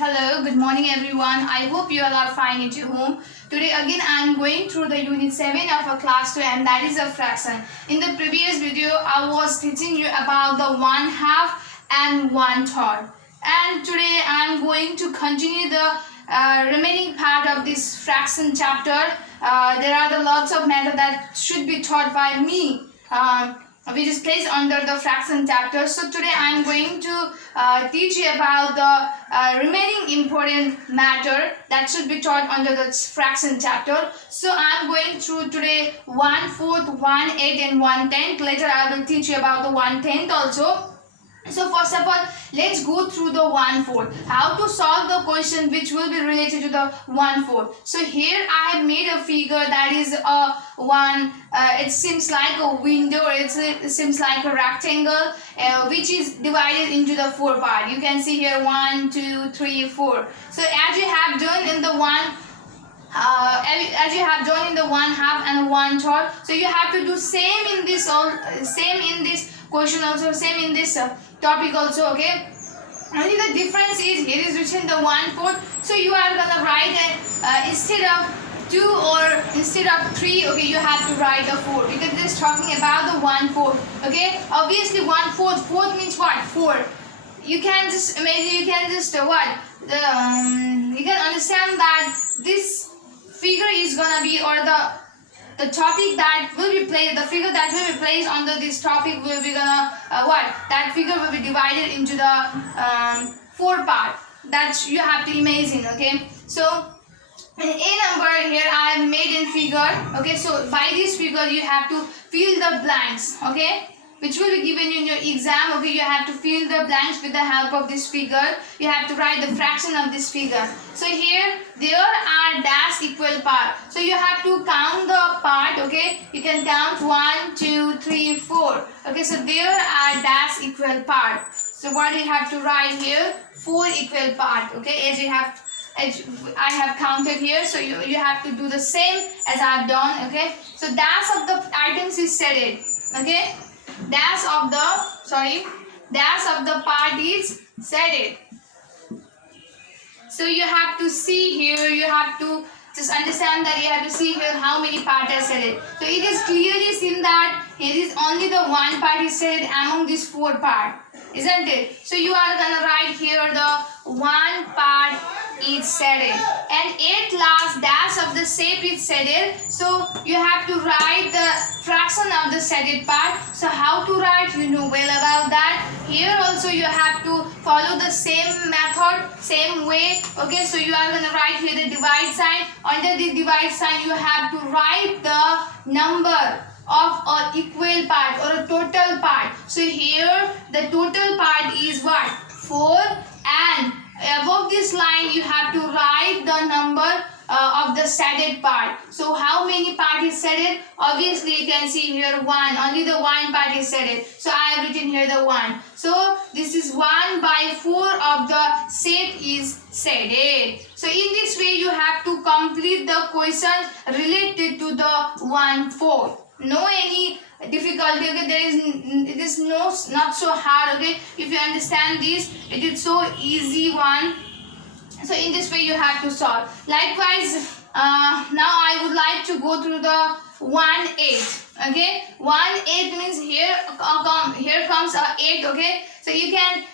Hello, good morning everyone. I hope you all are fine at your home. Today again I am going through the unit 7 of a class 2 and that is a fraction. In the previous video I was teaching you about the 1/2 and 1/3. And today I am going to continue the remaining part of this fraction chapter. There are the lots of matter that should be taught by me. Which is placed under the fraction chapter. So today I am going to teach you about the remaining important matter that should be taught under the fraction chapter. So I am going through today 1/4, 1/8 and 1/10. Later I will teach you about the 1/10 also. So first of all, let's go through the 1/4. How to solve the question which will be related to the 1/4. So here I have made a figure that is a one. It seems like a window. It seems like a rectangle, which is divided into the 4 parts. You can see here 1, 2, 3, 4. So as you have done in the as you have done in the 1/2 and 1/3, so you have to do same in this question also, same in this topic also. Okay, only the difference is here is written the 1/4, so you are gonna write instead of 2 or instead of 3, okay, you have to write the 4 because it is talking about the 1/4. Okay, obviously 1/4, fourth means what? 4. You can just imagine, you can just you can understand that this figure is gonna be, or the topic that will be placed, the figure that will be placed under this topic will be gonna that figure will be divided into the 4 part. That you have to imagine. Okay, so in a number here I have made in figure. Okay, so by this figure you have to fill the blanks, okay, which will be given in your exam. Okay, you have to fill the blanks with the help of this figure. You have to write the fraction of this figure. So here there are dash equal part, so you have to count the part. Okay, you can count 1, 2, 3, 4. Okay, so there are dash equal part. So what you have to write here? 4 equal part. Okay, as I have counted here, so you have to do the same as I have done. Okay, so dash of the items is set. Okay, dash of the part is set. So you have to see here, you have to just understand that you have to see here how many parts are set. So it is clearly seen that here is only the 1 part is set among these 4 parts, isn't it? So you are gonna write here the 1 part is set, and at last dash of the shape is set. So you have to write the fraction of the set part. So how to write, you know well about that. Here also you have to follow the same method, same way. Okay, so you are gonna write here the divide sign. Under the divide sign you have to write the number of an equal part or a total part. So here the total part is what? 4, and above this line you have to write the number of the shaded part. So how many part is shaded? Obviously you can see here 1, only the 1 part is shaded. So I have written here the 1. So this is 1/4 of the shape is shaded. So in this way you have to complete the question related to the 1/4. No any difficulty. Okay, it is not so hard. Okay, if you understand this, it is so easy one. So in this way you have to solve. Likewise, now I would like to go through the 1/8. Okay, 1/8 means here comes a 8. Okay, so you can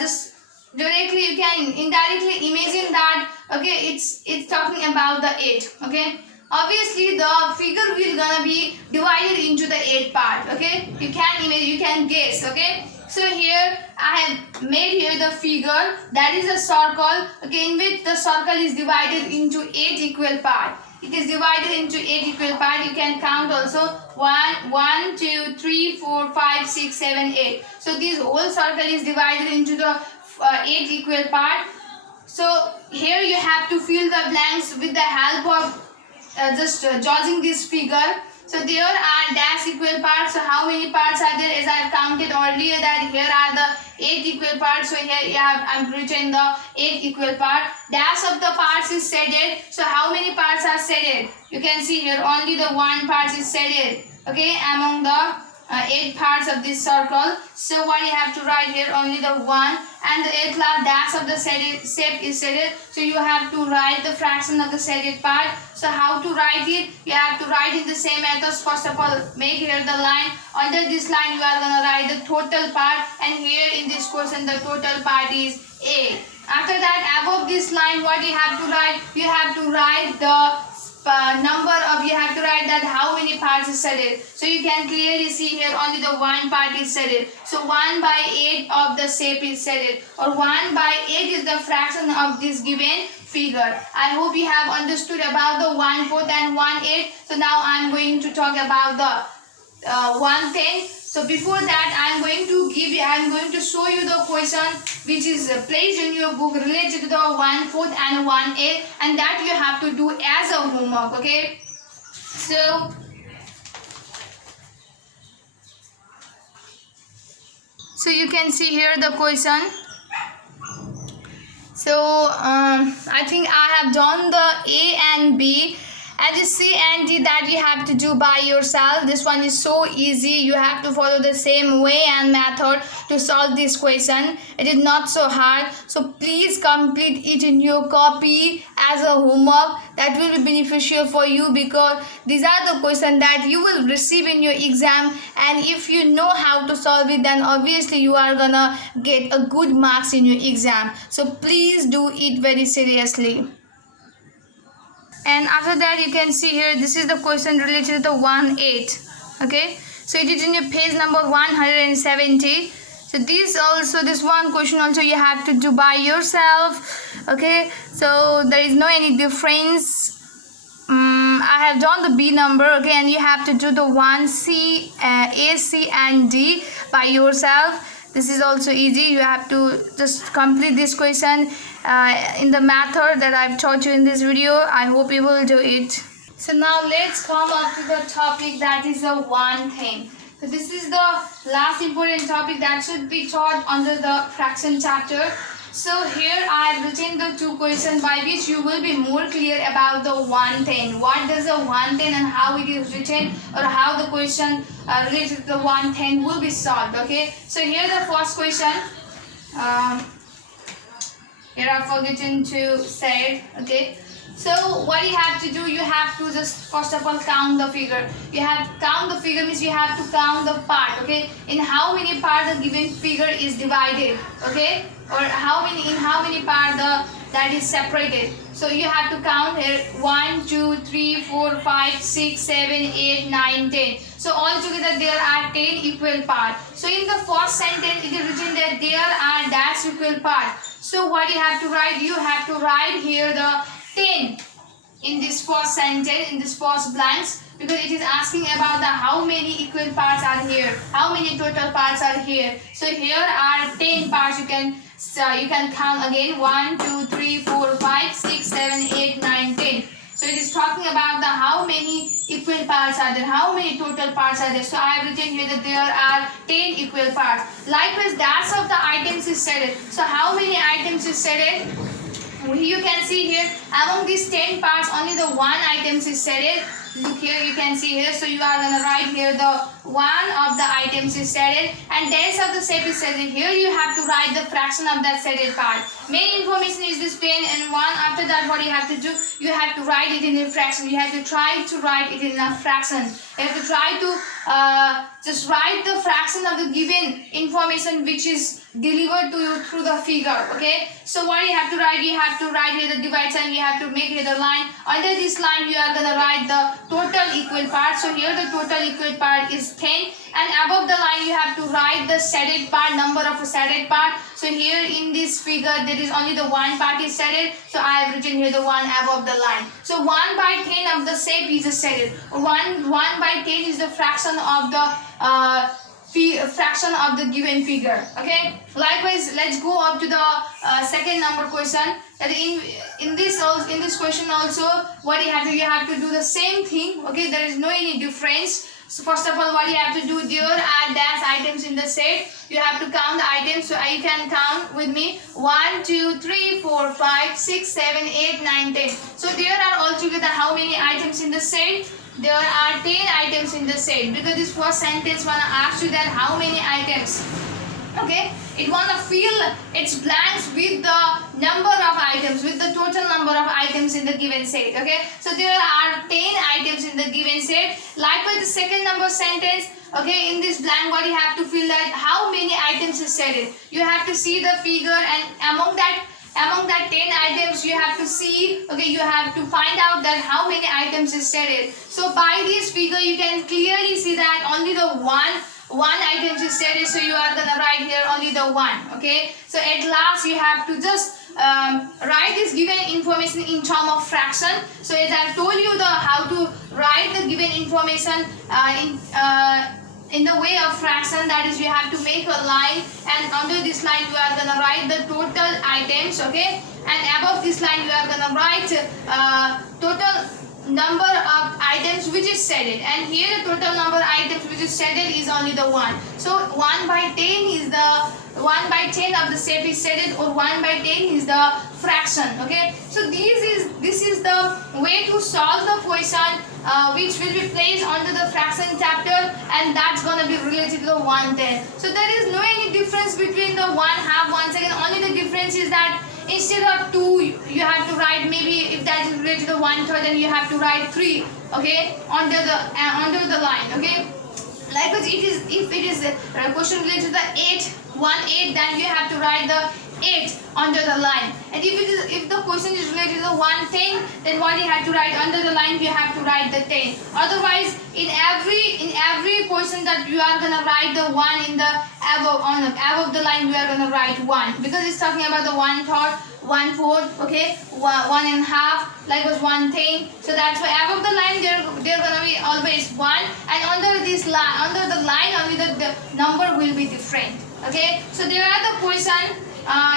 just directly, you can indirectly imagine that. Okay, it's talking about the 8. Okay, obviously the figure will gonna be divided into the 8 part. Okay, you can imagine, you can guess. Okay, so here I have made here the figure that is a circle. Okay, in which the circle is divided into 8 equal part. It is divided into 8 equal part. You can count also 1, 2, 3, 4, 5, 6, 7, 8. So this whole circle is divided into the 8 equal part. So here you have to fill the blanks with the help of just judging this figure. So there are dash equal parts. So how many parts are there? As I have counted earlier that here are the 8 equal parts. So here I'm written the 8 equal part. Dash of the parts is shaded. So how many parts are shaded? You can see here only the 1 part is shaded. Okay, among the 8 parts of this circle. So what you have to write here, only the 1, and the 8th last dash of the shape is shaded. So you have to write the fraction of the shaded part. So how to write it? You have to write in the same methods. First of all, make here the line. Under this line you are gonna write the total part, and here in this question the total part is A. After that, above this line, what you have to write? You have to write the you have to write that how many parts is shaded. So you can clearly see here only the 1 part is shaded. So 1 by 8 of the shape is shaded, or 1 by 8 is the fraction of this given figure. I hope you have understood about the 1/4 and 1/8. So now I am going to talk about the 1/10. So before that, I am going to show you the question which is placed in your book related to the 1/4 and 1/8, and that you have to do as a homework. Okay. So you can see here the question. So I think I have done the A and B. And the C and D that you have to do by yourself. This one is so easy. You have to follow the same way and method to solve this question. It is not so hard. So please complete it in your copy as a homework. That will be beneficial for you, because these are the questions that you will receive in your exam. And if you know how to solve it, then obviously you are gonna get a good marks in your exam. So please do it very seriously. And after that, you can see here, this is the question related to the 1/8. Okay, so it is in your page number 170. So this one question also you have to do by yourself. Okay, so there is no any difference. I have done the B number. Okay, and you have to do the 1C, A, C and D by yourself. This is also easy. You have to just complete this question in the method that I've taught you in this video. I hope you will do it. So now let's come up to the topic that is the 1/10. So this is the last important topic that should be taught under the fraction chapter. So here I have written the 2 questions by which you will be more clear about the 1/10. What does the 1/10 and how it is written, or how the question related to the 1/10 will be solved. Okay. So here the first question. Here I've forgotten to say it. Okay. So what you have to do, you have to just first of all count the figure. You have to count the figure means you have to count the part. Okay. In how many parts the given figure is divided. Okay. Or in how many parts that is separated. So you have to count here 1, 2, 3, 4, 5, 6, 7, 8, 9, 10. So altogether there are 10 equal parts. So in the first sentence it is written that there are dash equal parts. So what you have to write? You have to write here the 10 in this first sentence, in this first blanks, because it is asking about the how many equal parts are here, how many total parts are here. So here are 10 parts. You can count again 1, 2, 3, 4, 5, 6, 7, 8, 9, 10. So it is talking about the how many equal parts are there, how many total parts are there. So I have written here that there are 10 equal parts. Likewise, dash of the items is shaded. So how many items is shaded? You can see here among these 10 parts only the 1 items is shaded. Look here, you can see here. So you are gonna write here the 1 of the items is shaded, and dash of the shape is shaded. Here you have to write the fraction of that shaded part. Main information is this 10 and 1. After that, what you have to do, you have to write it in a fraction. You have to try to write it in a fraction. You have to try to just write the fraction of the given information which is delivered to you through the figure. Okay. So what you have to write? You have to write here the divide sign. You have to make here the line. Under this line, you are gonna write the total equal part. So here the total equal part is 10, and above the line you have to write the shaded part, number of a shaded part. So here in this figure there is only the 1 part is shaded. So I have written here the 1 above the line. So 1 by 10 of the shape is shaded. 1 by 10 is the fraction of the fraction of the given figure. Okay. Likewise, let's go up to the second number question. That in this question also, what you have to do the same thing. Okay. There is no any difference. So first of all, what you have to do, there are dash items in the set. You have to count the items. So you can count with me. 1, 2, 3, 4, 5, 6, 7, 8, 9, 10. So there are altogether how many items in the set? There are 10 items in the set, because this first sentence wanna ask you that how many items. Okay, it wanna fill its blanks with the number of items, with the total number of items in the given set. Okay, so there are 10 items in the given set. Likewise, the second number sentence. Okay, in this blank, what you have to fill that how many items is stated. You have to see the figure, and among that 10 items you have to see, okay, you have to find out that how many items is stated. So by this figure you can clearly see that only the one item is stated, so you are gonna write here only the one. Okay, so at last you have to just write this given information in term of fraction. So as I told you how to write the given information in the way of fraction, that is, you have to make a line, and under this line you are gonna write the total items. Okay, and above this line you are gonna write total number of items which is stated, and here the total number of items which is stated is only the 1. So 1 by 10 is the 1 by 10 of the set is stated, or 1 by 10 is the fraction. Okay, so this is the way to solve the question which will be placed under the fraction chapter, and that's gonna be related to the 1/10. So there is no any difference between the 1/2, 1/2. Only the difference is that instead of 2 you have to write, maybe if that is related to the 1/3, then you have to write 3. Okay, under the line. Okay, likewise, if it is a question related to the 1/8, then you have to write the 8 under the line. And if the question is related to the 1/10, then what you have to write under the line, you have to write the 10. Otherwise, in every question that you are gonna write the 1 in the above the line, you are gonna write 1, because it's talking about the 1/3, 1/4. Okay, 1.5, likewise 1/10. So that's why above the line they're gonna be always 1, and under the line only the number will be different. Okay, so there are the question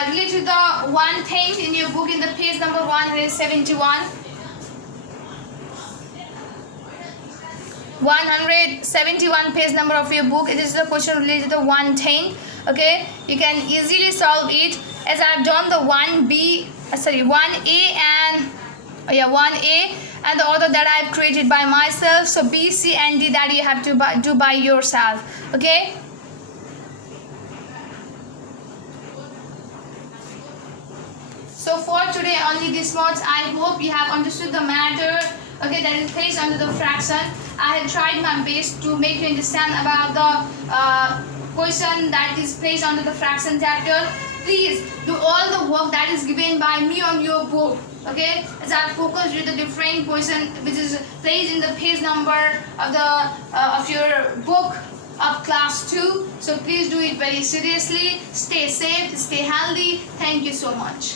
related to the 1/10 in your book in the page number 171. 171 page number of your book. It is the question related to the 1/10. Okay, you can easily solve it, as I have done the 1A and the order that I have created by myself. So B, C and D that you have to do by yourself. Okay. So for today only this much. I hope you have understood the matter, okay, that is placed under the fraction. I have tried my best to make you understand about the question that is placed under the fraction chapter. Please do all the work that is given by me on your book. Okay, as I focus with the different question which is placed in the page number of your book of class 2. So please do it very seriously. Stay safe, stay healthy. Thank you so much.